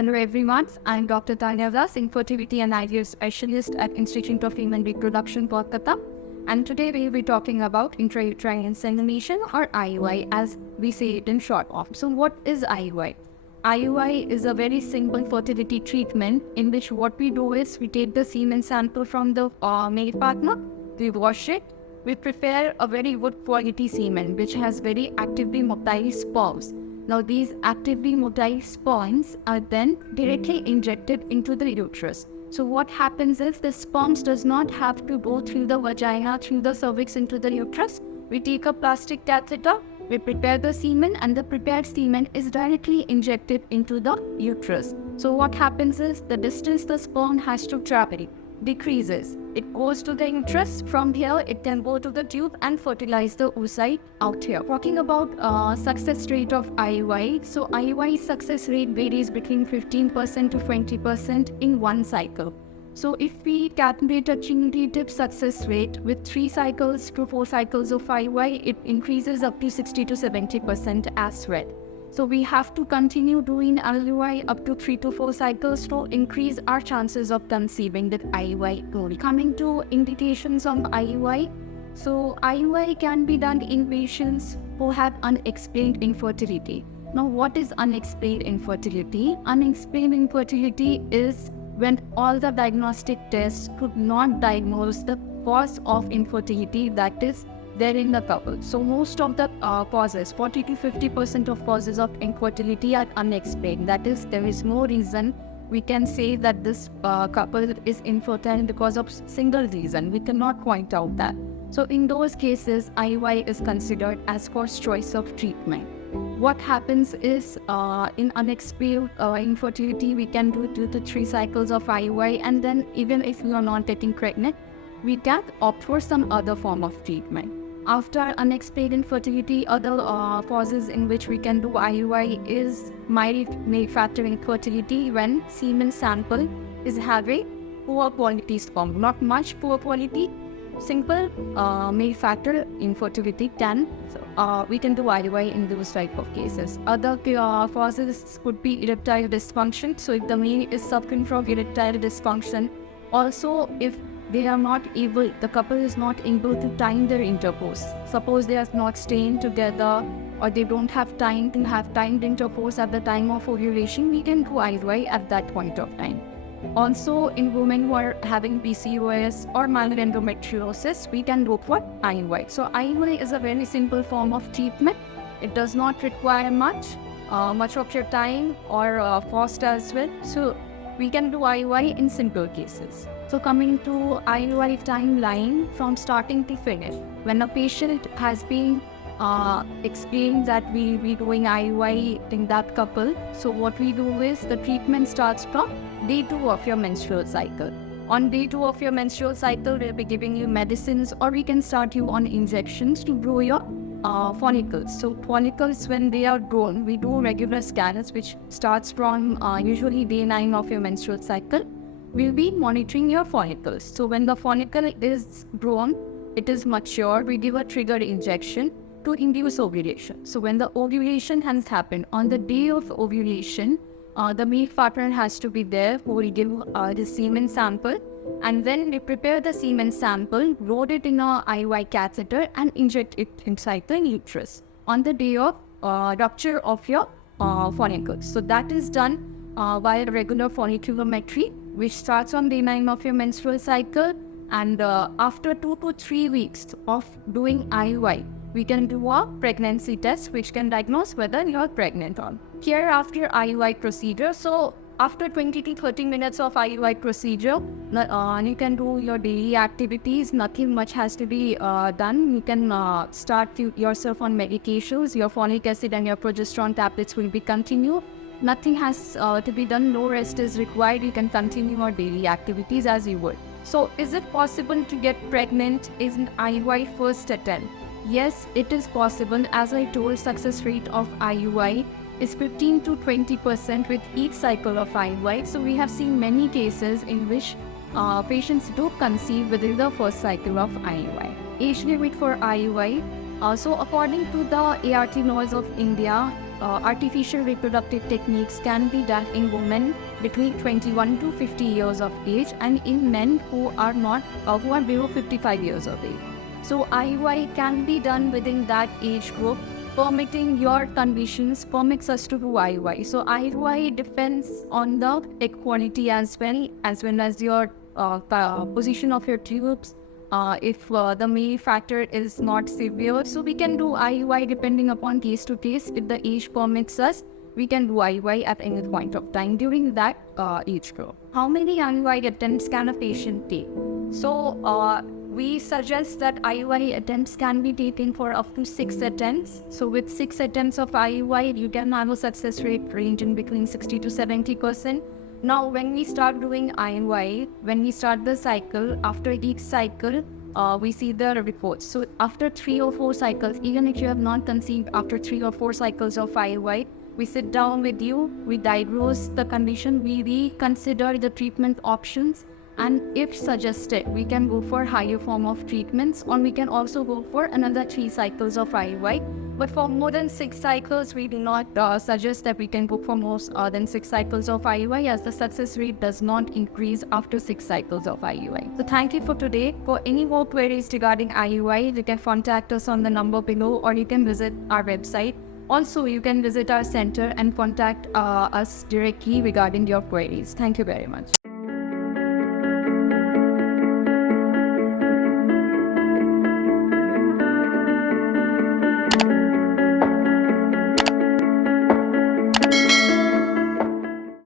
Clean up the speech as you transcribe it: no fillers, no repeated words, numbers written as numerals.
Hello everyone, I'm Dr. Tanya Das, Fertility and IVF Specialist at Institute of Human Reproduction, Kolkata. And today we'll be talking about Intrauterine Insemination or IUI as we say it in short form. So what is IUI? IUI is a very simple fertility treatment in which what we do is we take the semen sample from the male partner, we wash it, we prepare a very good quality semen which has very actively motile sperms. Now these actively motile sperms are then directly injected into the uterus. So what happens is the sperms does not have to go through the vagina, through the cervix into the uterus. We take a plastic catheter, we prepare the semen, and the prepared semen is directly injected into the uterus. So what happens is the distance the sperm has to travel decreases. It goes to the uterus. From here, it can go to the tube and fertilize the oocyte out here. Talking about success rate of IUI. So IUI success rate varies between 15% to 20% in one cycle. So if we calculate a cumulative success rate with 3 cycles to 4 cycles of IUI, it increases up to 60 to 70% as well. So we have to continue doing IUI up to 3 to 4 cycles to increase our chances of conceiving with IUI goal. Coming to indications of IUI. So IUI can be done in patients who have unexplained infertility. Now what is unexplained infertility? Unexplained infertility is when all the diagnostic tests could not diagnose the cause of infertility that is there in the couple. So most of the causes, 40 to 50% of causes of infertility are unexplained. That is, there is no reason we can say that this couple is infertile because of single reason. We cannot point out that. So in those cases, IUI is considered as first choice of treatment. What happens is in unexplained infertility, we can do 2 to 3 cycles of IUI, and then even if we are not getting pregnant, we can opt for some other form of treatment. After unexplained infertility, other causes in which we can do IUI is mild male factor infertility when semen sample is having poor quality sperm, not much poor quality. Simple male factor infertility we can do IUI in those type of cases. Other causes could be erectile dysfunction. So if the male is suffering from erectile dysfunction, also if they are not able, the couple is not able to time their intercourse. Suppose they are not staying together or they don't have time to have timed intercourse at the time of ovulation, we can do IUI at that point of time. Also, in women who are having PCOS or minor endometriosis, we can go for IUI. So IUI is a very simple form of treatment. It does not require much of your time or cost as well. So we can do IUI in simple cases. So coming to IUI timeline from starting to finish. When a patient has been explained that we'll be doing IUI in that couple, so what we do is the treatment starts from day 2 of your menstrual cycle. On day 2 of your menstrual cycle, we'll be giving you medicines, or we can start you on injections to grow your follicles. So follicles, when they are grown, we do regular scans which starts from usually day 9 of your menstrual cycle. We'll be monitoring your follicles. So when the follicle is grown, it is mature, we give a trigger injection to induce ovulation. So when the ovulation has happened, on the day of ovulation, the male partner has to be there who will give the semen sample, and then we prepare the semen sample, load it in a IUI catheter and inject it inside the uterus on the day of rupture of your follicles. So that is done via regular folliculometry, which starts on day 9 of your menstrual cycle, and after 2 to 3 weeks of doing IUI, we can do a pregnancy test which can diagnose whether you are pregnant or not. Here after IUI procedure, so after 20 to 30 minutes of IUI procedure, you can do your daily activities. Nothing much has to be done. You can start yourself on medications. Your folic acid and your progesterone tablets will be continued. Nothing has to be done. No rest is required. You can continue your daily activities as you would. So is it possible to get pregnant in IUI first attempt? Yes, it is possible. As I told, success rate of IUI is 15 to 20% with each cycle of IUI. So we have seen many cases in which patients do conceive within the first cycle of IUI. Age limit for IUI. So according to the ART laws of India, artificial reproductive techniques can be done in women between 21 to 50 years of age and in men who are not who are below 55 years of age. So IUI can be done within that age group, permitting your conditions permits us to do IUI. So IUI depends on the equality as well as your position of your tubes. If the male factor is not severe, so we can do IUI depending upon case to case. If the age permits us, we can do IUI at any point of time during that age group. How many IUI attempts can a patient take? So we suggest that IUI attempts can be taken for up to 6 attempts. So with 6 attempts of IUI, you can have a success rate ranging between 60 to 70%. Now, when we start doing IUI, when we start the cycle, after each cycle, we see the reports. So after 3 or 4 cycles, even if you have not conceived after 3 or 4 cycles of IUI, we sit down with you, we diagnose the condition, we reconsider the treatment options, and if suggested, we can go for higher form of treatments, or we can also go for another 3 cycles of IUI. But for more than 6 cycles, we do not suggest that we can go for more than 6 cycles of IUI, as the success rate does not increase after 6 cycles of IUI. So thank you for today. For any more queries regarding IUI, you can contact us on the number below, or you can visit our website. Also, you can visit our center and contact us directly regarding your queries. Thank you very much.